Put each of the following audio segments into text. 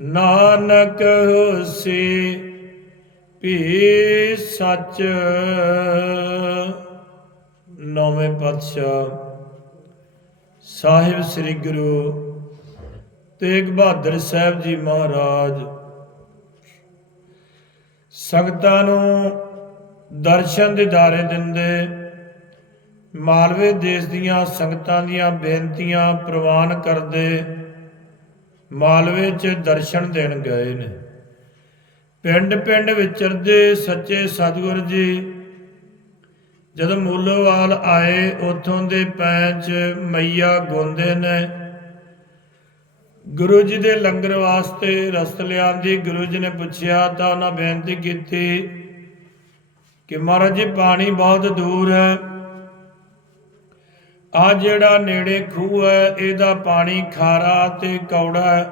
ਨਾਨਕ ਹੋਸੀ ਭੀ ਸੱਚ। ਨੌਵੇਂ ਪਾਤਸ਼ਾਹ ਸਾਹਿਬ ਸ੍ਰੀ ਗੁਰੂ ਤੇਗ ਬਹਾਦਰ ਸਾਹਿਬ ਜੀ ਮਹਾਰਾਜ ਸੰਗਤਾਂ ਨੂੰ ਦਰਸ਼ਨ ਦਿਦਾਰੇ ਦਿੰਦੇ, ਮਾਲਵੇ ਦੇਸ਼ ਦੀਆਂ ਸੰਗਤਾਂ ਦੀਆਂ ਬੇਨਤੀਆਂ ਪ੍ਰਵਾਨ ਕਰਦੇ ਮਾਲਵੇ 'ਚ ਦਰਸ਼ਨ ਦੇਣ ਗਏ ਨੇ। ਪਿੰਡ ਪਿੰਡ ਵਿਚਰਦੇ ਸੱਚੇ ਸਤਿਗੁਰ ਜੀ। ਜਦੋਂ ਮੂਲੋਵਾਲ ਆਏ, ਉਥੋਂ ਦੇ ਪੈਂਚ ਮਈਆ ਗੋਂਦੇ ਨੇ। ਗੁਰੂ ਜੀ ਦੇ ਲੰਗਰ ਵਾਸਤੇ ਰਸਤ ਲਿਆਂਦੀ। ਗੁਰੂ ਜੀ ਨੇ ਪੁੱਛਿਆ, ਤਾਂ ਉਹਨਾਂ ਬੇਨਤੀ ਕੀਤੀ ਕਿ ਮਹਾਰਾਜ ਜੀ, ਪਾਣੀ ਬਹੁਤ ਦੂਰ ਹੈ। ਆ ਜਿਹੜਾ ਨੇੜੇ ਖੂਹ ਹੈ, ਇਹਦਾ ਪਾਣੀ ਖਾਰਾ ਤੇ ਕੌੜਾ ਹੈ।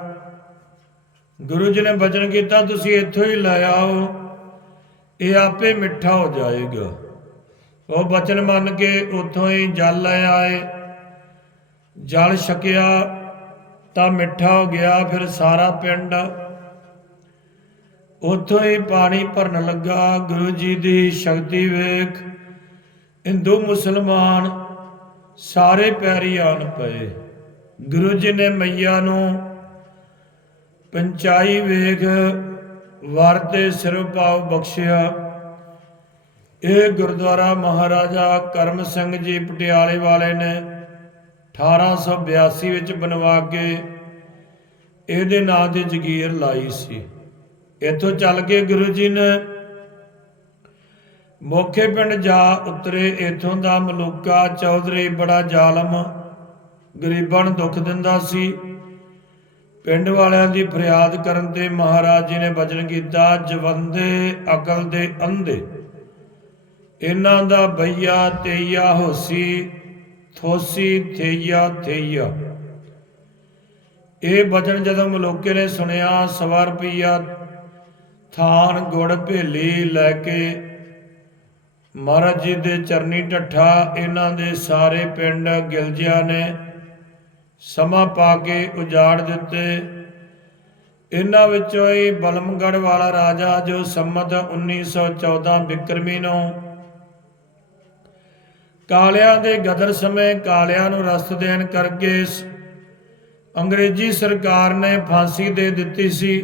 ਗੁਰੂ ਜੀ ਨੇ ਬਚਨ ਕੀਤਾ, ਤੁਸੀਂ ਇੱਥੋਂ ਹੀ ਲੈ ਆਓ, ਇਹ ਆਪੇ ਮਿੱਠਾ ਹੋ ਜਾਏਗਾ। ਉਹ ਬਚਨ ਮੰਨ ਕੇ ਉੱਥੋਂ ਹੀ ਜਲ ਲੈ ਆਏ। ਜਲ ਛਕਿਆ ਤਾਂ ਮਿੱਠਾ ਹੋ ਗਿਆ, ਫਿਰ ਸਾਰਾ ਪਿੰਡ ਉੱਥੋਂ ਹੀ ਪਾਣੀ ਭਰਨ ਲੱਗਾ। ਗੁਰੂ ਜੀ ਦੀ ਸ਼ਕਤੀ ਵੇਖ, ਹਿੰਦੂ ਮੁਸਲਮਾਨ ਸਾਰੇ ਪੈਰੀ ਆਣ ਪਏ। ਗੁਰੂ ਜੀ ਨੇ ਮਈਆ ਨੂੰ ਪੰਚਾਈ ਵੇਖ ਵਰ ਤੇ ਸਿਰ ਪਾਉ ਬਖਸ਼ਿਆ। ਇਹ ਗੁਰਦੁਆਰਾ ਮਹਾਰਾਜਾ ਕਰਮ ਸਿੰਘ ਜੀ ਪਟਿਆਲੇ ਵਾਲੇ ਨੇ 1882 ਵਿੱਚ ਬਣਵਾ ਕੇ ਇਹਦੇ ਨਾਂ ਤੇ ਜਗੀਰ ਲਾਈ ਸੀ। ਇੱਥੋਂ ਚੱਲ ਕੇ ਗੁਰੂ ਜੀ ਨੇ ਮੋਖੇ ਪਿੰਡ ਜਾ ਉਤਰੇ ਇਥੋਂ ਦਾ ਮਲੂਕਾ ਚੌਧਰੀ ਬੜਾ ਜ਼ਾਲਮ, ਗਰੀਬਾਂ ਨੂੰ ਦੁੱਖ ਦਿੰਦਾ ਸੀ। ਪਿੰਡ ਵਾਲਿਆਂ ਦੀ ਫਰਿਆਦ ਕਰਨ ਤੇ ਮਹਾਰਾਜ ਜੀ ਨੇ ਬਚਨ ਕੀਤਾ, ਜਵੰਦੇ ਅਕਲ ਦੇ ਅੰਧੇ। ਇਹਨਾਂ ਦਾ ਬਈਆ ਤੇਈਆ, ਹੋਸੀ ਥੋਸੀ ਥੇਈਆ ਥੇਈਆ। ਇਹ ਬਚਨ ਜਦੋਂ ਮਲੋਕੇ ਨੇ ਸੁਣਿਆ, ਸਵਾ ਰੁਪਈਆ ਥਾਨ ਗੁੜ ਭੇਲੀ ਲੈ ਕੇ ਮਹਾਰਾਜ ਜੀ ਦੇ ਚਰਨੀ ਢੱਠਾ ਇਹਨਾਂ ਦੇ ਸਾਰੇ ਪਿੰਡ ਗਿਲਜਿਆਂ ਨੇ ਸਮਾਂ ਪਾ ਕੇ ਉਜਾੜ ਦਿੱਤੇ। ਇਹਨਾਂ ਵਿੱਚੋਂ ਹੀ ਬਲਮਗੜ ਵਾਲਾ ਰਾਜਾ ਜੋ ਸੰਮਤ 1914 ਬਿਕਰਮੀ ਨੂੰ ਕਾਲਿਆਂ ਦੇ ਗਦਰ ਸਮੇਂ ਕਾਲਿਆਂ ਨੂੰ ਰਸਤ ਦੇਣ ਕਰਕੇ ਅੰਗਰੇਜ਼ੀ ਸਰਕਾਰ ਨੇ ਫਾਂਸੀ ਦੇ ਦਿੱਤੀ ਸੀ।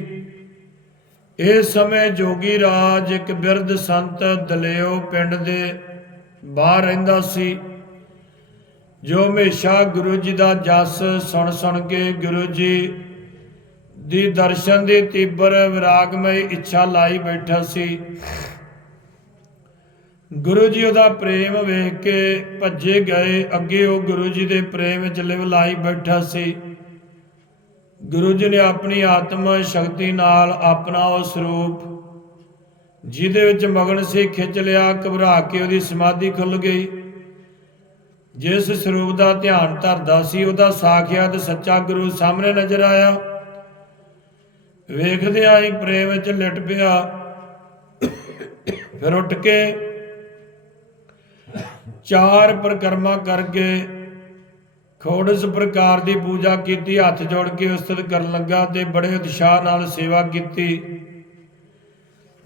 ਇਸ ਸਮੇਂ ਜੋਗੀ ਰਾਜ ਇੱਕ ਬਿਰਧ ਸੰਤ ਦਲਿਓ ਪਿੰਡ ਦੇ ਬਾਹਰ ਰਹਿੰਦਾ ਸੀ, ਜੋ ਹਮੇਸ਼ਾ ਗੁਰੂ ਜੀ ਦਾ ਜਸ ਸੁਣ ਸੁਣ ਕੇ ਗੁਰੂ ਜੀ ਦੀ ਦਰਸ਼ਨ ਦੀ ਤੀਬਰ ਵਿਰਾਗਮਈ ਇੱਛਾ ਲਾਈ ਬੈਠਾ ਸੀ। ਗੁਰੂ ਜੀ ਉਹਦਾ ਪ੍ਰੇਮ ਵੇਖ ਕੇ ਭੱਜੇ ਗਏ, ਅੱਗੇ ਉਹ ਗੁਰੂ ਜੀ ਦੇ ਪ੍ਰੇਮ ਵਿੱਚ ਲਿਵ ਲਾਈ ਬੈਠਾ ਸੀ। ਗੁਰੂ ਜੀ ਨੇ ਆਪਣੀ ਆਤਮ ਸ਼ਕਤੀ ਨਾਲ ਆਪਣਾ ਉਹ ਸਰੂਪ, ਜਿਹਦੇ ਵਿੱਚ ਮਗਨ ਸੀ, ਖਿੱਚ ਲਿਆ, ਘਬਰਾ ਕੇ ਉਹਦੀ ਸਮਾਧੀ ਖੁੱਲ ਗਈ। ਜਿਸ ਸਰੂਪ ਦਾ ਧਿਆਨ ਧਰਦਾ ਸੀ, ਉਹਦਾ ਸਾਖਿਆਤ ਸੱਚਾ ਗੁਰੂ ਸਾਹਮਣੇ ਨਜ਼ਰ ਆਇਆ। ਵੇਖਦੇ ਆਈ ਪ੍ਰੇਮ ਵਿੱਚ ਲਿਟ ਪਿਆ। ਫਿਰ ਉੱਠ ਕੇ ਚਾਰ ਪ੍ਰਕਰਮਾ ਕਰਕੇ ਖੋੜਸ ਪ੍ਰਕਾਰ ਦੀ ਪੂਜਾ ਕੀਤੀ, ਹੱਥ ਜੋੜ ਕੇ ਉਸਤਤ ਕਰਨ ਲੱਗਾ ਤੇ ਬੜੇ ਉਤਸ਼ਾਹ ਨਾਲ ਸੇਵਾ ਕੀਤੀ।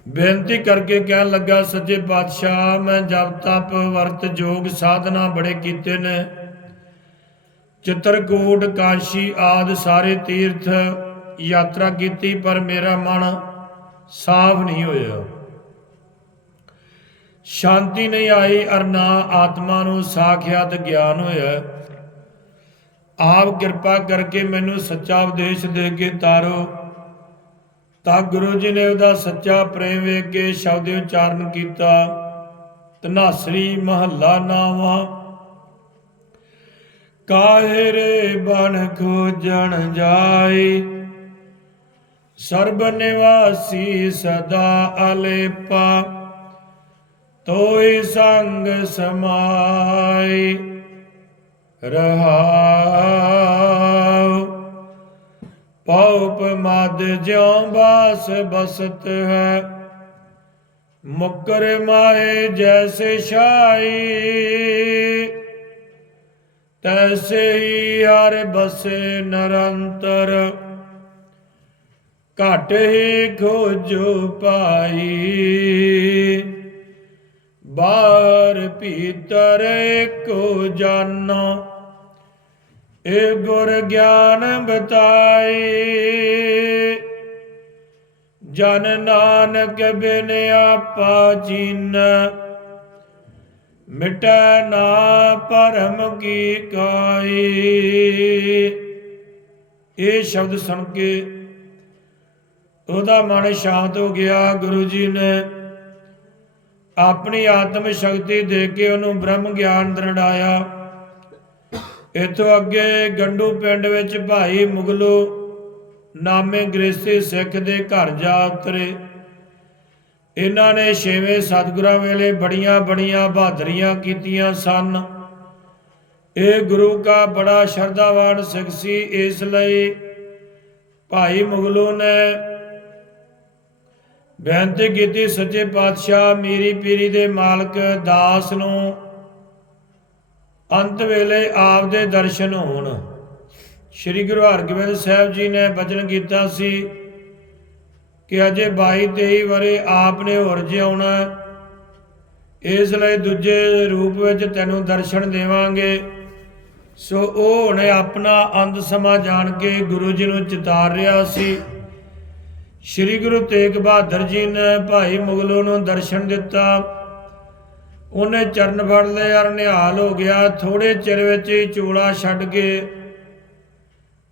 ਬੇਨਤੀ ਕਰਕੇ ਕਹਿਣ ਲੱਗਾ, ਸੱਚੇ ਪਾਤਸ਼ਾਹ, ਮੈਂ ਜਪ ਤਪ ਵਰਤ ਜੋਗ ਸਾਧਨਾ ਬੜੇ ਕੀਤੇ ਨੇ। ਚਿੱਤਰਕੂਟ, ਕਾਸ਼ੀ ਆਦ ਸਾਰੇ ਤੀਰਥ ਯਾਤਰਾ ਕੀਤੀ, ਪਰ ਮੇਰਾ ਮਨ ਸਾਫ਼ ਨਹੀਂ ਹੋਇਆ। ਸ਼ਾਂਤੀ ਨਹੀਂ ਆਈ ਅਰਨਾ ਆਤਮਾ ਨੂੰ ਸਾਖਿਆਤ ਗਿਆਨ ਹੋਇਆ। ਆਪ ਕਿਰਪਾ ਕਰਕੇ ਮੈਨੂੰ ਸੱਚਾ ਉਪਦੇਸ਼ ਦੇ ਕੇ ਤਾਰੋ। ਤਾਂ ਗੁਰੂ ਜੀ ਨੇ ਉਹਦਾ ਸੱਚਾ ਪ੍ਰੇਮ ਵੇਖ ਕੇ ਸ਼ਬਦ ਉਚਾਰਨ ਕੀਤਾ। ਤਨਾਸਰੀ ਮਹੱਲਾ ਨਾਵਾ ਕਾਹਰੇ ਰੇ ਬਣ ਖੋਜਣ ਜਾਏ। ਸਰਬ ਨਿਵਾਸੀ ਸਦਾ ਅਲੇਪਾ। ਤੋਈ ਸੰਗ ਸਮਾਈ ਰਹਾਉ। ਪਉਪ ਮਦ ਜਿਉ ਬਾਸ ਬਸਤ ਹੈ। ਮੁਕਰ ਮਾਏ ਜੈਸੇ ਛਾਈ। ਤੈਸੇ ਹੀ ਹਰ ਬਸੇ ਨਿਰੰਤਰ। ਘਟ ਹੀ ਖੋਜੋ ਪਾਈ। ਬਾਹਰ ਭੀਤਰ ਕੋ ਜਾਨੋ। ਏ ਗੁਰ ਗਿਆਨ ਬਤਾਏ। ਜਨ ਨਾਨਕ ਬਿਨ ਆਪਾ ਜੀਨ ਮਿਟੈ ਨਾ ਪਰਮ ਕੀ ਕਾਈ ਇਹ ਸ਼ਬਦ ਸੁਣ ਕੇ ਉਹਦਾ ਮਨ ਸ਼ਾਂਤ ਹੋ ਗਿਆ। ਗੁਰੂ ਜੀ ਨੇ ਆਪਣੀ ਆਤਮ ਸ਼ਕਤੀ ਦੇ ਕੇ ਉਹਨੂੰ ਬ੍ਰਹਮ ਗਿਆਨ ਦਰੜਾਇਆ। ਇਥੋਂ ਅੱਗੇ ਗੰਡੂ ਪਿੰਡ ਵਿੱਚ ਭਾਈ ਮੁਗਲੋ ਨਾਮੇ ਗ੍ਰਸਤੀ ਸਿੱਖ ਦੇ ਘਰ ਜਾ ਉਤਰੇ। ਇਹਨਾਂ ਨੇ ਛੇਵੇਂ ਸਤਿਗੁਰਾਂ ਵੇਲੇ ਬੜੀਆਂ ਬੜੀਆਂ ਬਹਾਦਰੀਆਂ ਕੀਤੀਆਂ ਸਨ। ਇਹ ਗੁਰੂ ਕਾ ਬੜਾ ਸ਼ਰਧਾਵਾਨ ਸਿੱਖ ਸੀ। ਇਸ ਲਈ ਭਾਈ ਮੁਗਲੋ ਨੇ ਬੇਨਤੀ ਕੀਤੀ, ਸੱਚੇ ਪਾਤਸ਼ਾਹ ਮੀਰੀ ਪੀਰੀ ਦੇ ਮਾਲਕ ਦਾਸ ਨੂੰ ਅੰਤ ਵੇਲੇ ਆਪ ਦੇ ਦਰਸ਼ਨ ਹੋਣ। ਸ੍ਰੀ ਗੁਰੂ ਹਰਗੋਬਿੰਦ ਸਾਹਿਬ ਜੀ ਨੇ ਬਚਨ ਕੀਤਾ ਸੀ ਕਿ ਅਜੇ 22 23 ਵਰੇ ਆਪ ਨੇ ਹੋਰ ਜਿਉਣਾ ਇਸ ਲਈ ਦੂਜੇ ਰੂਪ ਵਿੱਚ ਤੈਨੂੰ ਦਰਸ਼ਨ ਦੇਵਾਂਗੇ। ਸੋ ਉਹ ਹੁਣੇ ਆਪਣਾ ਅੰਤ ਸਮਾਂ ਜਾਣ ਕੇ ਗੁਰੂ ਜੀ ਨੂੰ ਚਿਤਾਰ ਰਿਹਾ ਸੀ। ਸ੍ਰੀ ਗੁਰੂ ਤੇਗ ਬਹਾਦਰ ਜੀ ਨੇ ਭਾਈ ਮੁਗਲੋਂ ਨੂੰ ਦਰਸ਼ਨ ਦਿੱਤਾ। ਉਹਨੇ ਚਰਨ ਫੜ ਲਏ ਅਰ ਨਿਹਾਲ ਹੋ ਗਿਆ। ਥੋੜੇ ਚਿਰ ਵਿੱਚ ਹੀ ਚੋਲਾ ਛੱਡ ਕੇ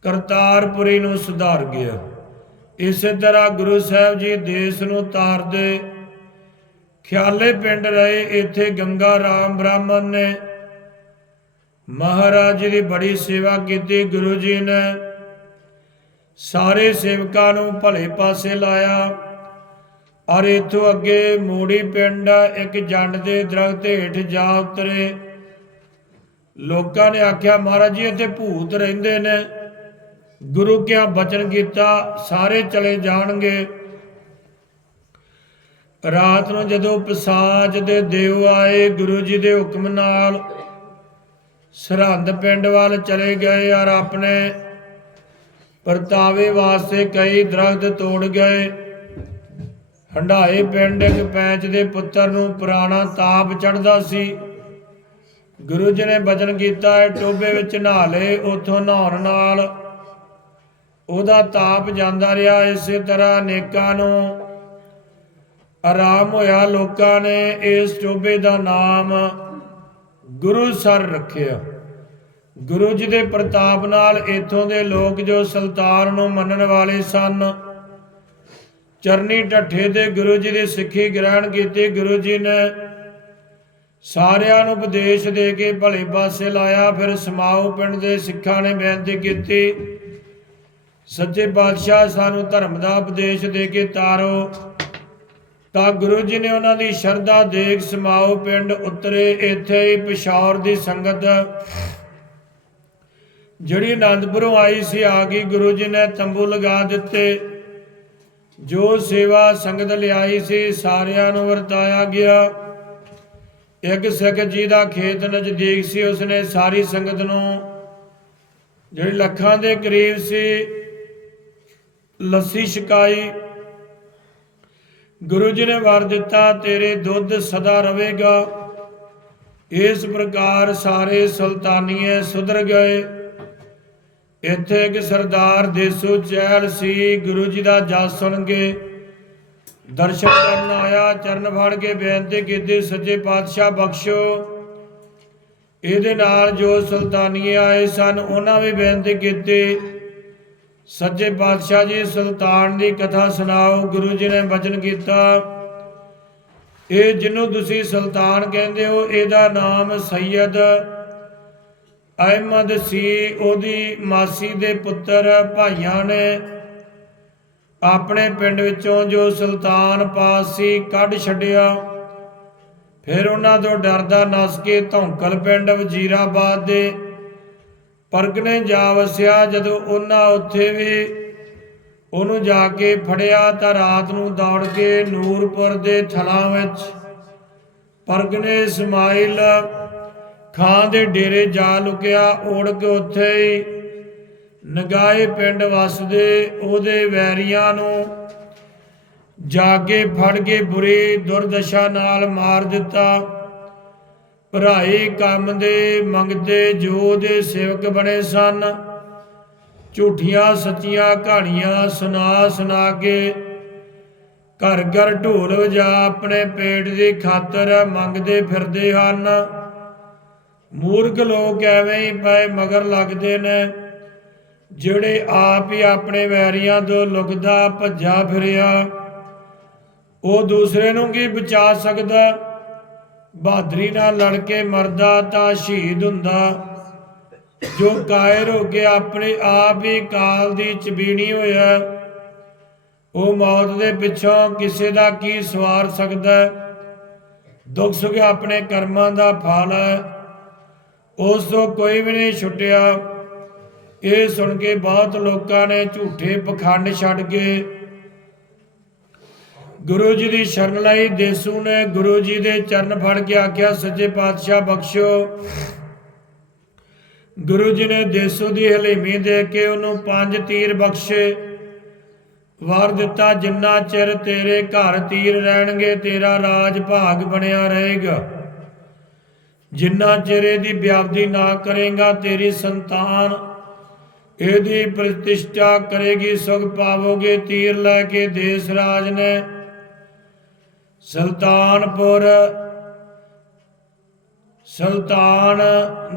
ਕਰਤਾਰਪੁਰੀ ਨੂੰ ਸੁਧਾਰ ਗਿਆ। ਇਸੇ ਤਰ੍ਹਾਂ ਗੁਰੂ ਸਾਹਿਬ ਜੀ ਦੇਸ਼ ਨੂੰ ਤਾਰਦੇ ਖਿਆਲੇ ਪਿੰਡ ਰਹੇ। ਇੱਥੇ ਗੰਗਾ ਰਾਮ ਬ੍ਰਾਹਮਣ ਨੇ ਮਹਾਰਾਜ ਜੀ ਦੀ ਬੜੀ ਸੇਵਾ ਕੀਤੀ। ਗੁਰੂ ਜੀ ਨੇ ਸਾਰੇ ਸੇਵਕਾਂ ਨੂੰ ਭਲੇ ਪਾਸੇ ਲਾਇਆ। ਔਰ ਇਥੋਂ ਅੱਗੇ ਮੋੜੀ ਪਿੰਡ ਇੱਕ ਜੰਡ ਦੇ ਦਰਖਤ ਹੇਠ ਜਾ ਉਤਰੇ। ਲੋਕਾਂ ਨੇ ਆਖਿਆ, ਮਹਾਰਾਜ ਜੀ, ਇੱਥੇ ਭੂਤ ਰਹਿੰਦੇ ਨੇ। ਗੁਰੂ ਕਿਆ ਬਚਨ ਕੀਤਾ? ਸਾਰੇ ਚਲੇ ਜਾਣਗੇ। ਰਾਤ ਨੂੰ ਜਦੋਂ ਪਸਾਜ ਦੇ ਦੇਵ ਆਏ, ਗੁਰੂ ਜੀ ਦੇ ਹੁਕਮ ਨਾਲ ਸਰਹੰਦ ਪਿੰਡ ਵੱਲ ਚਲੇ ਗਏ ਔਰ ਆਪਣੇ ਪਰਤਾਵੇ ਵਾਸਤੇ ਕਈ ਦਰਖਤ ਤੋੜ ਗਏ। ਹੰਡਾਏ ਪਿੰਡ ਇੱਕ ਪੈਂਚ ਦੇ ਪੁੱਤਰ ਨੂੰ ਪੁਰਾਣਾ ਤਾਪ ਚੜਦਾ ਸੀ। ਗੁਰੂ ਜੀ ਨੇ ਬਚਨ ਕੀਤਾ ਹੈ ਟੋਬੇ ਵਿੱਚ ਨਹਾ ਲਏ ਉਥੋਂ ਨਹਾਉਣ ਨਾਲ ਉਹਦਾ ਤਾਪ ਜਾਂਦਾ ਰਿਹਾ। ਇਸੇ ਤਰ੍ਹਾਂ ਅਨੇਕਾਂ ਨੂੰ ਆਰਾਮ ਹੋਇਆ। ਲੋਕਾਂ ਨੇ ਇਸ ਟੋਬੇ ਦਾ ਨਾਮ ਗੁਰੂ ਸਰ ਰੱਖਿਆ। ਗੁਰੂ ਜੀ ਦੇ ਪ੍ਰਤਾਪ ਨਾਲ ਇਥੋਂ ਦੇ ਲੋਕ ਜੋ ਸੁਲਤਾਨ ਨੂੰ ਮੰਨਣ ਵਾਲੇ ਸਨ ਚਰਨੀ ਢੱਠੇ ਦੇ ਗੁਰੂ ਜੀ ਦੀ ਸਿੱਖੀ ਗ੍ਰਹਿਣ ਕੀਤੀ। ਗੁਰੂ ਜੀ ਨੇ ਸਾਰਿਆਂ ਨੂੰ ਉਪਦੇਸ਼ ਦੇ ਕੇ ਭਲੇ ਪਾਸੇ ਲਾਇਆ। ਫਿਰ ਸਮਾਉ ਪਿੰਡ ਦੇ ਸਿੱਖਾਂ ਨੇ ਬੇਨਤੀ ਕੀਤੀ, ਸੱਚੇ ਪਾਤਸ਼ਾਹ ਸਾਨੂੰ ਧਰਮ ਦਾ ਉਪਦੇਸ਼ ਦੇ ਕੇ ਤਾਰੋ। ਤਾਂ ਗੁਰੂ ਜੀ ਨੇ ਉਹਨਾਂ ਦੀ ਸ਼ਰਧਾ ਦੇਖ ਸਮਾਉ ਪਿੰਡ ਉਤਰੇ। ਇੱਥੇ ਹੀ ਪਿਸ਼ੌਰ ਦੀ ਸੰਗਤ ਜਿਹੜੀ ਆਨੰਦਪੁਰੋਂ ਆਈ ਸੀ, ਆ ਗਈ। ਗੁਰੂ ਜੀ ਨੇ ਤੰਬੂ ਲਗਾ ਦਿੱਤੇ। ਜੋ ਸੇਵਾ ਸੰਗਤ ਲਿਆਈ ਸੀ, ਸਾਰਿਆਂ ਨੂੰ ਵਰਤਾਇਆ ਗਿਆ। ਇੱਕ ਸਿੱਖ ਜੀ ਦਾ ਖੇਤ ਨਜ਼ਦੀਕ ਸੀ, ਉਸਨੇ ਸਾਰੀ ਸੰਗਤ ਨੂੰ ਜਿਹੜੀ ਲੱਖਾਂ ਦੇ ਕਰੀਬ ਸੀ, ਲੱਸੀ ਛਕਾਈ। ਗੁਰੂ ਜੀ ਨੇ ਵਰ ਦਿੱਤਾ, ਤੇਰੇ ਦੁੱਧ ਸਦਾ ਰਹੇਗਾ ਇਸ ਪ੍ਰਕਾਰ ਸਾਰੇ ਸੁਲਤਾਨੀਏ ਸੁਧਰ ਗਏ। ਇੱਥੇ ਇੱਕ ਸਰਦਾਰ ਦੇਸੂ ਚੈਲ ਸੀ, ਗੁਰੂ ਜੀ ਦਾ ਜਸ ਸੁਣ ਕੇ ਦਰਸ਼ਨ ਕਰਨ ਆਇਆ, ਚਰਨ ਫੜ ਕੇ ਬੇਨਤੀ ਕੀਤੀ, ਸੱਚੇ ਪਾਤਸ਼ਾਹ ਬਖਸ਼ੋ। ਇਹਦੇ ਨਾਲ ਜੋ ਸੁਲਤਾਨੀਏ ਆਏ ਸਨ, ਉਹਨਾਂ ਵੀ ਬੇਨਤੀ ਕੀਤੀ, ਸੱਚੇ ਪਾਤਸ਼ਾਹ ਜੀ, ਸੁਲਤਾਨ ਦੀ ਕਥਾ ਸੁਣਾਓ, ਗੁਰੂ ਜੀ ਨੇ ਬਚਨ ਕੀਤਾ। ਇਹ ਜਿਹਨੂੰ ਤੁਸੀਂ ਸੁਲਤਾਨ ਕਹਿੰਦੇ ਹੋ, ਇਹਦਾ ਨਾਮ ਸੈਯਦ ਅਹਿਮਦ ਸੀ, ਉਹਦੀ ਮਾਸੀ ਦੇ ਪੁੱਤਰ ਭਾਈਆਂ ਨੇ ਆਪਣੇ ਪਿੰਡ ਵਿੱਚੋਂ ਜੋ ਸੁਲਤਾਨ ਪਾਸ ਸੀ ਕੱਢ ਛੱਡਿਆ। ਫਿਰ ਉਹਨਾਂ ਤੋਂ ਡਰਦਾ ਨਸ ਕੇ ਧੌਂਕਲ ਪਿੰਡ ਵਜੀਰਾਬਾਦ ਦੇ ਪਰਗਨੇ ਜਾ ਵਸਿਆ। ਜਦੋਂ ਉਹਨਾਂ ਉੱਥੇ ਵੀ ਉਹਨੂੰ ਜਾ ਕੇ ਫੜਿਆ ਤਾਂ ਰਾਤ ਨੂੰ ਦੌੜ ਕੇ ਨੂਰਪੁਰ ਦੇ ਥਲਾਂ ਵਿੱਚ ਪਰਗਨੇ ਇਸਮਾਇਲ ਖਾਂ ਦੇ ਡੇਰੇ ਜਾ ਲੁਕਿਆ ਓੜ ਕੇ ਉੱਥੇ ਹੀ ਨਗਾਏ ਪਿੰਡ ਵਸਦੇ, ਉਹਦੇ ਵੈਰੀਆਂ ਨੂੰ ਜਾਗੇ ਫੜ ਕੇ ਬੁਰੀ ਦੁਰਦਸ਼ਾ ਨਾਲ ਮਾਰ ਦਿੱਤਾ। ਭਰਾਏ ਕੰਮ ਦੇ ਮੰਗਦੇ ਜੋ ਦੇ ਸੇਵਕ ਬਣੇ ਸਨ। ਝੂਠੀਆਂ ਸੱਚੀਆਂ ਕਹਾਣੀਆਂ ਸੁਣਾ ਸੁਣਾ ਕੇ ਘਰ ਘਰ ਢੋਲ ਵਜਾ ਆਪਣੇ ਪੇਟ ਦੀ ਖਾਤਰ ਮੰਗਦੇ ਫਿਰਦੇ ਹਨ। ਮੂਰਖ ਲੋਕ ਐਵੇਂ ਹੀ ਪਏ ਮਗਰ ਲੱਗਦੇ ਨੇ, ਜਿਹੜੇ ਆਪ ਹੀ ਆਪਣੇ ਵੈਰੀਆਂ ਤੋਂ ਲੁਕਦਾ ਭੱਜਾ ਫਿਰਿਆ। ਉਹ ਦੂਸਰੇ ਨੂੰ ਕੀ ਬਚਾ ਸਕਦਾ? ਬਹਾਦਰੀ ਨਾਲ ਲੜ ਕੇ ਮਰਦਾ ਤਾਂ ਸ਼ਹੀਦ ਹੁੰਦਾ। ਜੋ ਕਾਇਰ ਹੋ ਕੇ ਆਪਣੇ ਆਪ ਹੀ ਕਾਲ ਦੀ ਚਬੀਣੀ ਹੋਇਆ, ਉਹ ਮੌਤ ਦੇ ਪਿੱਛੋਂ ਕਿਸੇ ਦਾ ਕੀ ਸਵਾਰ ਸਕਦਾ? ਦੁੱਖ ਸੁਖ ਆਪਣੇ ਕਰਮਾਂ ਦਾ ਫਲ ਹੈ। ਉਸ ਤੋਂ ਕੋਈ ਵੀ ਨਹੀਂ ਛੁੱਟਿਆ। ਇਹ ਸੁਣ ਕੇ ਬਹੁਤ ਲੋਕਾਂ ਨੇ ਝੂਠੇ ਪਖੰਡ ਛੱਡ ਕੇ ਗੁਰੂ ਜੀ ਦੀ ਸ਼ਰਨ ਲਈ। ਦੇਸੂ ਨੇ ਗੁਰੂ ਜੀ ਦੇ ਚਰਨ ਫੜ ਕੇ ਆਖਿਆ, ਸੱਚੇ ਪਾਤਸ਼ਾਹ ਬਖਸ਼ੋ ਗੁਰੂ ਜੀ ਨੇ ਦੇਸੂ ਦੀ ਹਲੀਮੀ ਦੇ ਕੇ ਉਹਨੂੰ ਪੰਜ ਤੀਰ ਬਖਸ਼ੇ। ਵਾਰ ਦਿੱਤਾ, ਜਿੰਨਾ ਚਿਰ ਤੇਰੇ ਘਰ ਤੀਰ ਰਹਿਣਗੇ, ਤੇਰਾ ਰਾਜ ਭਾਗ ਬਣਿਆ ਰਹੇਗਾ। ਜਿੰਨਾ ਚਿਰ ਇਹਦੀ ਵਿਆਪਤੀ ਨਾ ਕਰੇਗਾ ਤੇਰੀ ਸੰਤਾਨ। ਇਹਦੀ ਪ੍ਰਤਿਸ਼ਠਾ ਕਰੇਗੀ, ਸੁਖ ਪਾਵੋਗੇ, ਤੀਰ ਲੈ ਕੇ ਦੇਸ ਰਾਜ ਨੇ। ਸੁਲਤਾਨਪੁਰ, ਸੁਲਤਾਨ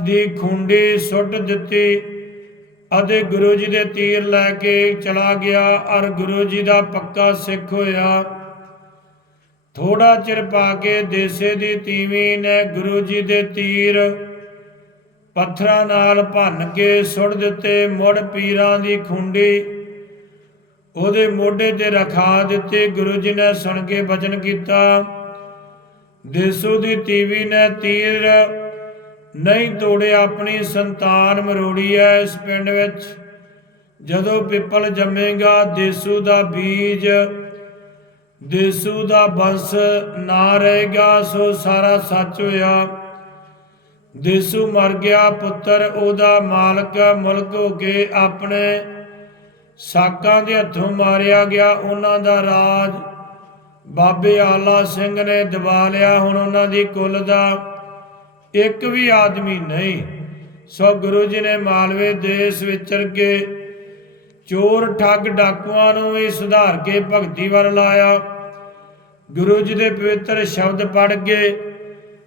ਦੀ ਖੁੰਡੀ ਸੁੱਟ ਦਿੱਤੀ ਅਤੇ ਗੁਰੂ ਜੀ ਦੇ ਤੀਰ ਲੈ ਕੇ ਚਲਾ ਗਿਆ। ਔਰ ਗੁਰੂ ਜੀ ਦਾ ਪੱਕਾ ਸਿੱਖ ਹੋਇਆ। ਥੋੜਾ ਚਿਰ ਪਾ ਕੇ ਦੇਸੇ ਦੀ ਤੀਵੀਂ ਨੇ ਗੁਰੂ ਜੀ ਦੇ ਤੀਰ। ਪੱਥਰਾਂ ਨਾਲ ਭੰਨ ਕੇ ਸੁੱਟ ਦਿੱਤੇ ਮੁੜ ਪੀਰਾਂ ਦੀ ਖੁੰਡੀ। ਉਹਦੇ ਮੋਢੇ ਤੇ ਰਖਾ ਦਿੱਤੇ ਗੁਰੂ ਜੀ ਨੇ ਸੁਣ ਕੇ ਬਚਨ ਕੀਤਾ। ਦੇਸੂ ਦੀ ਤੀਵੀ ਨੇ ਤੀਰ, ਨਹੀਂ ਤੋੜੇ ਆਪਣੀ ਸੰਤਾਨ ਮਰੋੜੀ ਐ ਇਸ ਪਿੰਡ ਵਿੱਚ। ਜਦੋਂ ਪਿੱਪਲ ਜੰਮੇਗਾ ਦੇਸੂ ਦਾ ਬੀਜ ਦੇਸੂ ਦਾ ਬੰਸ ਨਾ ਰਹੇਗਾ ਸੋ ਸਾਰਾ ਸੱਚ ਹੋਇਆ। ਦੇਸੂ ਮਰ ਗਿਆ, ਪੁੱਤਰ ਉਹਦਾ ਮਾਲਕ ਮੁਲਕ ਹੋ ਕੇ ਆਪਣੇ ਸਾਕਾਂ ਦੇ ਹੱਥੋਂ ਮਾਰਿਆ ਗਿਆ। ਉਹਨਾਂ ਦਾ ਰਾਜ ਬਾਬੇ ਆਲਾ ਸਿੰਘ ਨੇ ਦਬਾ ਲਿਆ। ਹੁਣ ਉਹਨਾਂ ਦੀ ਕੁੱਲ ਦਾ ਇੱਕ ਵੀ ਆਦਮੀ ਨਹੀਂ। ਸੋ ਗੁਰੂ ਜੀ ਨੇ ਮਾਲਵੇ ਦੇਸ਼ ਵਿਚਰ ਕੇ ਚੋਰ ਠੱਗ ਡਾਕੂਆਂ ਨੂੰ ਵੀ ਸੁਧਾਰ ਕੇ ਭਗਤੀ ਵੱਲ ਲਾਇਆ। ਗੁਰੂ ਜੀ ਦੇ ਪਵਿੱਤਰ ਸ਼ਬਦ ਪੜ੍ਹ ਕੇ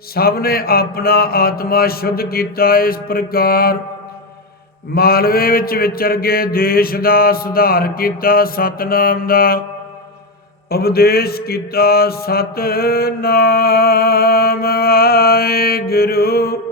ਸਭ ਨੇ ਆਪਣਾ ਆਤਮਾ ਸ਼ੁੱਧ ਕੀਤਾ। ਇਸ ਪ੍ਰਕਾਰ ਮਾਲਵੇ ਵਿੱਚ ਵਿਚਰ ਕੇ ਦੇਸ਼ ਦਾ ਸੁਧਾਰ ਕੀਤਾ, ਸਤਨਾਮ ਦਾ ਉਪਦੇਸ਼ ਕੀਤਾ। ਸਤਨਾਮ ਵਾਹਿਗੁਰੂ।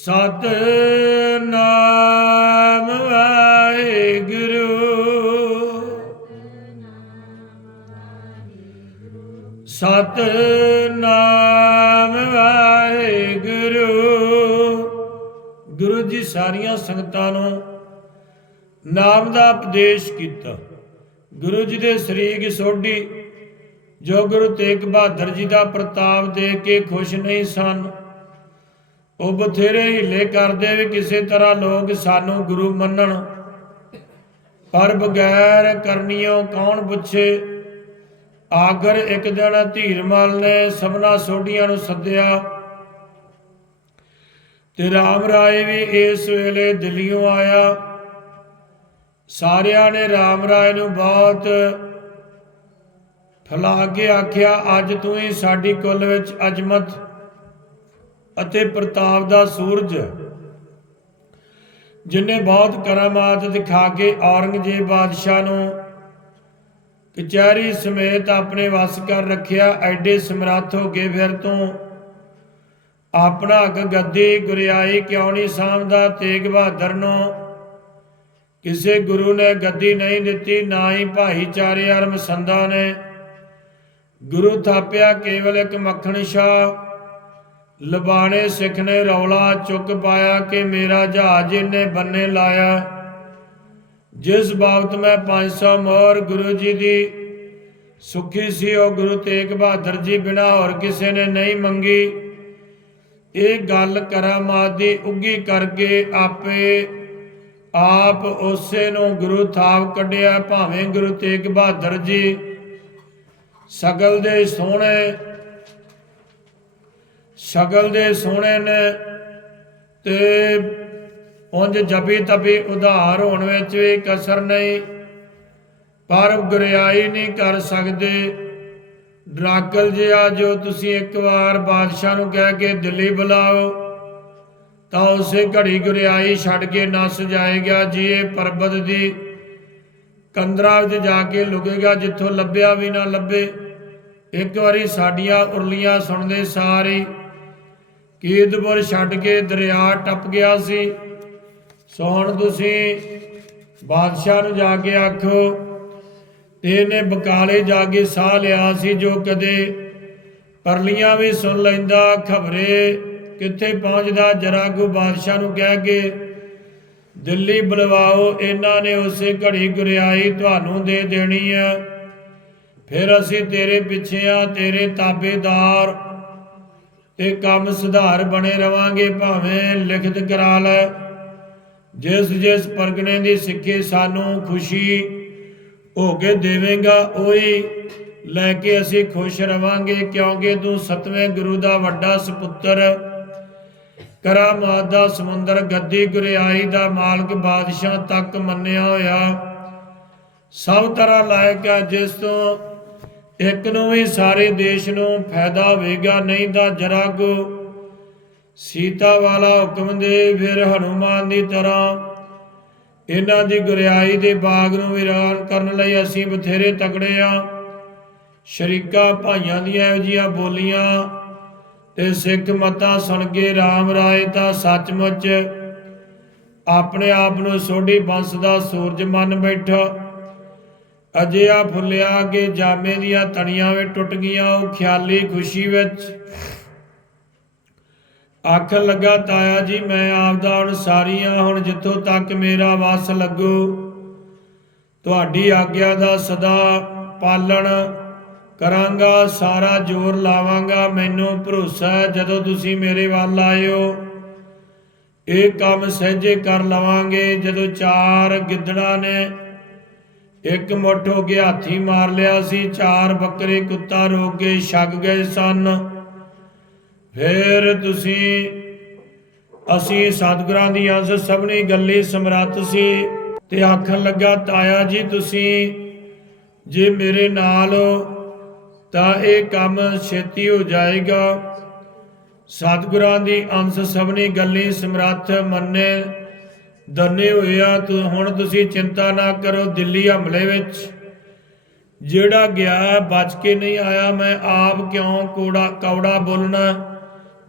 ਸਤ ਸਤਨਾਮ ਵਾਹਿਗੁਰੂ। ਸਤਨਾਮ ਵਾਹਿਗੁਰੂ। ਗੁਰੂ ਜੀ ਸਾਰੀਆਂ ਸੰਗਤਾਂ ਨੂੰ ਨਾਮ ਦਾ ਉਪਦੇਸ਼ ਕੀਤਾ। ਗੁਰੂ ਜੀ ਦੇ ਸਰੀਰ ਸੋਢੀ, ਜੋ ਗੁਰੂ ਤੇਗ ਬਹਾਦਰ ਜੀ ਦਾ ਪ੍ਰਤਾਪ ਦੇ ਕੇ ਖੁਸ਼ ਨਹੀਂ ਸਨ ਉਹ ਬਥੇਰੇ ਹੀਲੇ ਕਰਦੇ ਵੀ ਕਿਸੇ ਤਰ੍ਹਾਂ ਲੋਕ ਸਾਨੂੰ ਗੁਰੂ ਮੰਨਣ। ਪਰ ਬਗੈਰ ਕਰਨੀਓ ਕੌਣ ਪੁੱਛੇ? ਆਗਰ ਇੱਕ ਦਿਨ ਧੀਰਮਲ ਨੇ ਸਭਨਾ ਸੋਢੀਆਂ ਨੂੰ ਸੱਦਿਆ। ਤੇ ਰਾਮ ਰਾਏ ਵੀ ਇਸ ਵੇਲੇ ਦਿੱਲੀੋਂ ਆਇਆ। ਸਾਰਿਆਂ ਨੇ ਰਾਮ ਰਾਏ ਨੂੰ ਬਹੁਤ ਫਲਾ ਕੇ ਆਖਿਆ, ਅੱਜ ਤੂੰ ਹੀ ਸਾਡੀ ਕੁੱਲ ਵਿੱਚ ਅਜਮਤ ਅਤੇ ਪ੍ਰਤਾਪ ਦਾ ਸੂਰਜ, ਜਿਨੇ ਬਹੁਤ ਕਰਾਮਾਤ ਦਿਖਾ ਕੇ ਔਰੰਗਜ਼ੇਬ ਬਾਦਸ਼ਾਹ ਨੂੰ ਕਚਹਿਰੀ ਸਮੇਤ ਆਪਣੇ ਵਸ ਕਰ ਰੱਖਿਆ, ਐਡੇ ਸਮਰੱਥ ਹੋ ਕੇ ਫਿਰ ਤੂੰ ਆਪਣਾ ਹੱਕ ਗੱਦੀ ਗੁਰਿਆਈ ਕਿਉਂ ਨਹੀਂ ਸਾਂਭਦਾ? ਤੇਗ ਬਹਾਦਰ ਨੂੰ ਕਿਸੇ ਗੁਰੂ ਨੇ ਗੱਦੀ ਨਹੀਂ ਦਿੱਤੀ, ਨਾ ਹੀ ਭਾਈਚਾਰੇ ਅਰ ਮਸੰਦਾ ਨੇ। ਗੁਰੂ ਥਾਪਿਆ ਕੇਵਲ ਇੱਕ ਮੱਖਣ ਸ਼ਾਹ। ਲਬਾਣੇ ਸਿੱਖ ਨੇ ਰੌਲਾ ਚੁੱਕ ਪਾਇਆ ਕਿ ਮੇਰਾ ਜਹਾਜ਼ ਇਹਨੇ ਬੰਨੇ ਲਾਇਆ। ਜਿਸ ਬਾਬਤ ਮੈਂ 500 ਮੋਹਰ ਗੁਰੂ ਜੀ ਦੀ ਸੁਖੀ ਸੀ, ਉਹ ਗੁਰੂ ਤੇਗ ਬਹਾਦਰ ਜੀ ਬਿਨਾ ਹੋਰ ਕਿਸੇ ਨੇ ਨਹੀਂ ਮੰਗੀ। ਇਹ ਗੱਲ ਕਰਾਮਾਤ ਦੀ ਉੱਗੀ ਕਰਕੇ ਆਪੇ ਆਪ ਉਸੇ ਨੂੰ ਗੁਰੂ ਥਾਪ ਕੱਢਿਆ, ਭਾਵੇਂ ਗੁਰੂ ਤੇਗ ਬਹਾਦਰ ਜੀ ਸਗਲ ਦੇ ਸੋਹਣੇ ਸ਼ਗਲ ਦੇ ਸੋਹਣੇ ਨੇ ਤੇ ਉਂਝ ਜਪੀ ਤਪੀ ਉਧਾਰ ਹੋਣ ਵਿੱਚ ਵੀ ਕਸਰ ਨਹੀਂ, ਪਰ ਗੁਰਿਆਈ ਨਹੀਂ ਕਰ ਸਕਦੇ। ਡਰਾਕਲ ਜਿਹਾ ਜੋ ਤੁਸੀਂ ਇੱਕ ਵਾਰ ਬਾਦਸ਼ਾਹ ਨੂੰ ਕਹਿ ਕੇ ਦਿੱਲੀ ਬੁਲਾਓ, ਤਾਂ ਉਸੇ ਘੜੀ ਗੁਰਿਆਈ ਛੱਡ ਕੇ ਨਸ ਜਾਏਗਾ, ਜੀ ਇਹ ਪਰਬਤ ਦੀ ਕੰਦਰਾ ਵਿੱਚ ਜਾ ਕੇ ਲੁਕੇਗਾ, ਜਿੱਥੋਂ ਲੱਭਿਆ ਵੀ ਨਾ ਲੱਭੇ। ਇੱਕ ਵਾਰੀ ਸਾਡੀਆਂ ਉਰਲੀਆਂ ਸੁਣਦੇ ਸਾਰੀ ਕੀਰਤਪੁਰ ਛੱਡ ਕੇ ਦਰਿਆ ਟੱਪ ਗਿਆ ਸੀ। ਸੋ ਹੁਣ ਤੁਸੀਂ ਬਾਦਸ਼ਾਹ ਨੂੰ ਜਾ ਕੇ ਆਖੋ, ਤੇ ਇਹਨੇ ਬਕਾਲੇ ਜਾ ਕੇ ਸਾਹ ਲਿਆ ਸੀ ਜੋ ਕਦੇ ਪਰਲੀਆਂ ਵੀ ਸੁਣ ਲੈਂਦਾ, ਖਬਰੇ ਕਿੱਥੇ ਪਹੁੰਚਦਾ, ਜਰਾ ਕੋ ਬਾਦਸ਼ਾਹ ਨੂੰ ਕਹਿ ਕੇ, ਦਿੱਲੀ ਬੁਲਵਾਓ, ਇਹਨਾਂ ਨੇ ਉਸੇ ਘੜੀ ਗੁਰਿਆਈ ਤੁਹਾਨੂੰ ਦੇ ਦੇਣੀ ਹੈ। ਫਿਰ ਅਸੀਂ ਤੇਰੇ ਪਿੱਛੇ ਆ, ਤੇਰੇ ਤਾਬੇਦਾਰ ਤੇ ਕੰਮ ਸੁਧਾਰ ਬਣੇ ਰਵਾਂਗੇ, ਭਾਵੇਂ ਲਿਖਤ ਕਰਾ ਲੈ। ਜਿਸ ਜਿਸ ਪਰਗਣੇ ਦੀ ਸਿੱਖੀ ਸਾਨੂੰ ਖੁਸ਼ੀ ਹੋ ਕੇ ਦੇਵੇਂਗਾ, ਉਹੀ ਲੈ ਕੇ ਅਸੀਂ ਖੁਸ਼ ਰਵਾਂਗੇ, ਕਿਉਂਕਿ ਤੂੰ ਸਤਵੇਂ ਗੁਰੂ ਦਾ ਵੱਡਾ ਸੁਪੁੱਤਰ, ਕਰਾਮਾਤ ਦਾ ਸਮੁੰਦਰ, ਗੱਦੀ ਗੁਰਿਆਈ ਦਾ ਮਾਲਕ, ਬਾਦਸ਼ਾਹ ਤੱਕ ਮੰਨਿਆ ਹੋਇਆ। ਸਭ ਤਰ੍ਹਾਂ ਲਾਇਕ ਹੈ, ਜਿਸ ਤੋਂ ਇੱਕ ਨੂੰ ਵੀ ਸਾਰੇ ਦੇਸ਼ ਨੂੰ ਫਾਇਦਾ ਹੋਵੇਗਾ ਨਹੀਂ ਤਾਂ ਜਰਾ ਕੋ ਸੀਤਾ ਵਾਲਾ ਹੁਕਮ ਦੇ ਫਿਰ ਹਨੂਮਾਨ ਦੀ ਤਰ੍ਹਾਂ ਇਹਨਾਂ ਦੀ ਗੁਰਿਆਈ ਦੇ ਬਾਗ ਨੂੰ ਵਿਰਾਨ ਕਰਨ ਲਈ ਅਸੀਂ ਬਥੇਰੇ ਤਕੜੇ ਆ। ਸ਼ਰੀਕਾ ਭਾਈਆਂ ਦੀਆਂ ਇਹੋ ਜੀਆਂ ਬੋਲੀਆਂ ਤੇ ਸਿੱਖ ਮਤਾਂ ਸੁਣ ਕੇ RAM ਰਾਏ ਤਾਂ ਸੱਚਮੁੱਚ ਆਪਣੇ ਆਪ ਨੂੰ ਸੋਢੀ ਬੰਸ ਦਾ ਸੂਰਜ ਮੰਨ ਬੈਠਾ। ਅਜਿਹਾ ਫੁੱਲਿਆ ਕਿ ਜਾਮੇ ਦੀਆਂ ਤਣੀਆਂ ਵੀ ਟੁੱਟ ਗਈਆਂ, ਉਹ ਖਿਆਲੀ ਖੁਸ਼ੀ ਵਿੱਚ ਆਖਣ ਲੱਗਾ, ਤਾਇਆ ਜੀ, ਮੈਂ ਆਪਦਾ ਹੁਣ ਸਾਰੀਆਂ, ਹੁਣ ਜਿੱਥੋਂ ਤੱਕ ਮੇਰਾ ਵਸ ਲੱਗੋ, ਤੁਹਾਡੀ ਆਗਿਆ ਦਾ ਸਦਾ ਪਾਲਣ ਕਰਾਂਗਾ, ਸਾਰਾ ਜ਼ੋਰ ਲਾਵਾਂਗਾ, ਮੈਨੂੰ ਭਰੋਸਾ ਹੈ ਜਦੋਂ ਤੁਸੀਂ ਮੇਰੇ ਵੱਲ ਆਇਓ ਇਹ ਕੰਮ ਸਹਿਜੇ ਕਰ ਲਵਾਂਗੇ। ਜਦੋਂ ਚਾਰ ਗਿੱਦੜਾਂ ਨੇ ਇੱਕ ਮੁੱਠ ਹੋ ਕੇ ਹਾਥੀ ਮਾਰ ਲਿਆ ਸੀ, ਚਾਰ ਬੱਕਰੇ ਕੁੱਤਾ ਰੋਕ ਕੇ ਛੱਗ ਗਏ ਸਨ। ਫਿਰ ਤੁਸੀਂ, ਅਸੀਂ ਸਤਿਗੁਰਾਂ ਦੀ ਅੰਸ ਸਭਨੀ ਗੱਲੀ ਸਮਰੱਥ ਸੀ ਤੇ ਆਖਣ ਲੱਗਾ, ਤਾਇਆ ਜੀ ਤੁਸੀਂ ਜੇ ਮੇਰੇ ਨਾਲ ਹੋ, ਤਾਂ ਇਹ ਕੰਮ ਛੇਤੀ ਹੋ ਜਾਏਗਾ। ਸਤਿਗੁਰਾਂ ਦੀ ਅੰਸ, ਸਭਨੀ ਗੱਲੀ ਸਮਰੱਥ ਮੰਨੇ ਦੰਨੇ ਹੋਇਆ ਤੂੰ, ਹੁਣ ਤੁਸੀਂ ਚਿੰਤਾ ਨਾ ਕਰੋ ਦਿੱਲੀ ਹਮਲੇ ਵਿੱਚ। ਜਿਹੜਾ ਗਿਆ ਬਚ ਕੇ ਨਹੀਂ ਆਇਆ, ਮੈਂ ਆਪ ਕਿਉਂ ਕੋੜਾ, ਕੌੜਾ ਬੋਲਣਾ?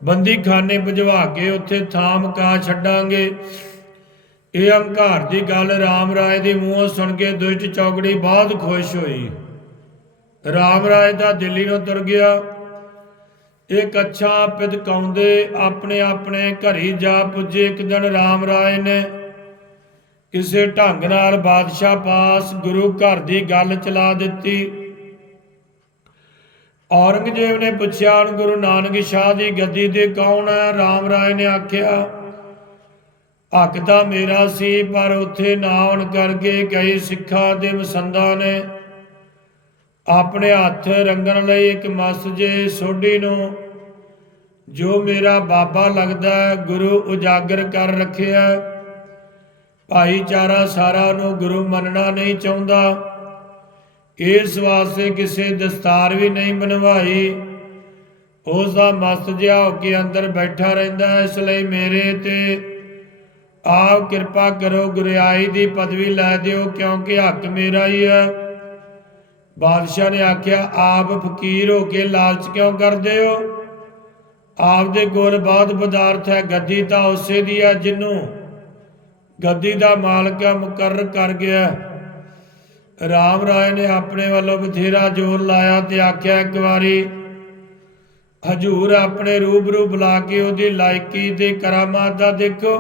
ਬੰਦੀ ਖਾਨੇ ਭਜਵਾ ਕੇ ਉੱਥੇ ਥਾਮ ਕਾ ਛੱਡਾਂਗੇ। ਇਹ ਹੰਕਾਰ ਦੀ ਗੱਲ ਰਾਮ ਰਾਏ ਦੇ ਮੂੰਹੋਂ ਸੁਣ ਕੇ ਦੁਸ਼ਟ ਚੌਗੜੀ ਬਹੁਤ ਖੁਸ਼ ਹੋਈ। ਰਾਮ ਰਾਏ ਦਾ ਦਿੱਲੀ ਨੂੰ ਤੁਰ ਗਿਆ। ਇਹ ਕੱਛਾ ਪਿਦਕਾਉਂਦੇ ਆਪਣੇ ਆਪਣੇ ਘਰੀ ਜਾ ਪੁੱਜੇ। ਇੱਕ ਦਿਨ ਰਾਮ ਰਾਏ ਨੇ ਕਿਸੇ ਢੰਗ ਨਾਲ ਬਾਦਸ਼ਾਹ ਪਾਸ ਗੁਰੂ ਘਰ ਦੀ ਗੱਲ ਚਲਾ ਦਿੱਤੀ। ਔਰੰਗਜ਼ੇਬ ਨੇ ਪੁੱਛਿਆ "ਹੁਣ ਗੁਰੂ ਨਾਨਕ ਸ਼ਾਹ ਦੀ ਗੱਦੀ ਤੇ ਕੌਣ ਹੈ? ਰਾਮ ਰਾਏ ਨੇ ਆਖਿਆ ਹੱਕ ਤਾਂ ਮੇਰਾ ਸੀ ਪਰ ਉੱਥੇ ਨਾ ਆਉਣ ਕਰਕੇ ਕਈ ਸਿੱਖਾਂ ਦੇ ਮਸੰਦਾਂ ਨੇ। ਆਪਣੇ ਹੱਥ ਰੰਗਣ ਲਈ ਇੱਕ ਮਸਜੇ ਸੋਢੀ ਨੂੰ ਜੋ ਮੇਰਾ ਬਾਬਾ ਲੱਗਦਾ ਹੈ, ਗੁਰੂ ਉਜਾਗਰ ਕਰ ਰੱਖਿਆ ਭਾਈਚਾਰਾ ਸਾਰਾ ਨੂੰ ਗੁਰੂ ਮੰਨਣਾ ਨਹੀਂ ਚਾਹੁੰਦਾ। ਇਸ ਵਾਸਤੇ ਕਿਸੇ ਦਸਤਾਰ ਵੀ ਨਹੀਂ ਬਣਵਾਈ। ਉਸ ਦਾ ਮਸਤ ਜਿਹਾ ਹੋ ਕੇ ਅੰਦਰ ਬੈਠਾ ਰਹਿੰਦਾ ਇਸ ਲਈ ਮੇਰੇ ਤੇ ਆਪ ਕਿਰਪਾ ਕਰੋ ਗੁਰਿਆਈ ਦੀ ਪਦਵੀ ਲੈ ਦਿਓ, ਕਿਉਂਕਿ ਹੱਕ ਮੇਰਾ ਹੀ ਹੈ। ਬਾਦਸ਼ਾਹ ਨੇ ਆਖਿਆ, ਆਪ ਫਕੀਰ ਹੋ ਕੇ ਲਾਲਚ ਕਿਉਂ ਕਰਦੇ ਹੋ? ਆਪ ਦੇ ਕੋਲ ਬਹੁਤ ਪਦਾਰਥ ਹੈ, ਗੱਦੀ ਤਾਂ ਉਸੇ ਦੀ ਹੈ ਜਿਹਨੂੰ ਗੱਦੀ ਦਾ ਮਾਲਕ ਹੈ ਮੁਕਰਰ ਕਰ ਗਿਆ। ਰਾਮ ਰਾਏ ਨੇ ਆਪਣੇ ਵੱਲੋਂ ਬਥੇਰਾ ਜ਼ੋਰ ਲਾਇਆ ਤੇ ਆਖਿਆ, ਇੱਕ ਵਾਰੀ ਹਜੂਰ ਆਪਣੇ ਰੂਬਰੂ ਬੁਲਾ ਕੇ ਉਹਦੀ ਲਾਇਕੀ ਤੇ ਕਰਾਮਾਤ ਦਾ ਦੇਖੋ।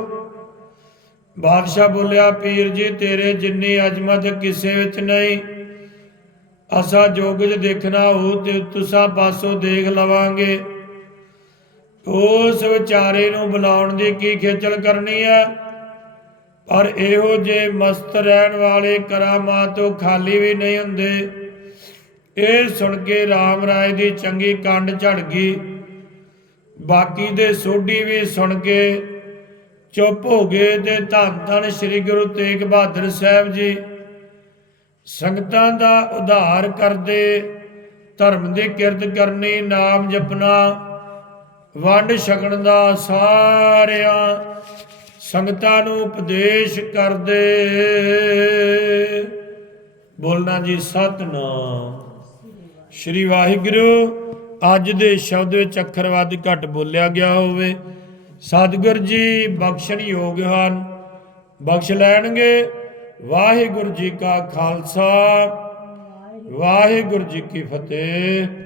ਬਾਦਸ਼ਾਹ ਬੋਲਿਆ, ਪੀਰ ਜੀ, ਤੇਰੇ ਜਿੰਨੀ ਅਜ਼ਮਤ ਕਿਸੇ ਵਿੱਚ ਨਹੀਂ। ਅਸਾ ਜੋ ਕੁਝ ਦੇਖਣਾ ਹੋ ਤੇ ਤੁਸਾਂ ਪਾਸੋਂ ਦੇਖ ਲਵਾਂਗੇ। ਉਸ ਵਿਚਾਰੇ ਨੂੰ ਬੁਲਾਉਣ ਦੀ ਕੀ ਖੇਚਲ ਕਰਨੀ ਹੈ? ਔਰ ਇਹੋ ਜੇ ਮਸਤ ਰਹਿਣ ਵਾਲੇ ਕਰਾਮਾਤ ਤੋਂ ਖਾਲੀ ਵੀ ਨਹੀਂ ਹੁੰਦੇ। ਇਹ ਸੁਣ ਕੇ RAM ਰਾਏ ਦੀ ਚੰਗੀ ਕੰਡ ਝੜ ਗਈ। ਬਾਕੀ ਦੇ ਸੋਢੀ ਵੀ ਸੁਣ ਕੇ ਚੁੱਪ ਹੋ ਗਏ ਤੇ ਧੰਨ ਧੰਨ ਸ੍ਰੀ ਗੁਰੂ ਤੇਗ ਬਹਾਦਰ ਸਾਹਿਬ ਜੀ। ਸੰਗਤਾਂ ਦਾ ਉਧਾਰ ਕਰਦੇ ਧਰਮ ਦੀ ਕਿਰਤ ਕਰਨੀ, ਨਾਮ ਜਪਣਾ, ਵੰਡ ਛਕਣ ਦਾ ਸਾਰਿਆਂ ਸੰਗਤਾਂ ਨੂੰ ਉਪਦੇਸ਼ ਕਰਦੇ। ਬੋਲਣਾ ਜੀ ਸਤਨਾਮ। ਸ਼੍ਰੀ ਵਾਹਿਗੁਰੂ, ਅੱਜ ਦੇ ਸ਼ਬਦ ਵਿੱਚ ਅੱਖਰ ਵੱਧ ਘੱਟ ਬੋਲਿਆ ਗਿਆ ਹੋਵੇ। ਸਤਿਗੁਰ ਜੀ ਬਖਸ਼ਣ ਯੋਗ ਹਨ। ਬਖਸ਼ ਲੈਣਗੇ ਵਾਹਿਗੁਰੂ ਜੀ ਕਾ ਖਾਲਸਾ। ਵਾਹਿਗੁਰੂ ਜੀ ਕੀ ਫਤਿਹ।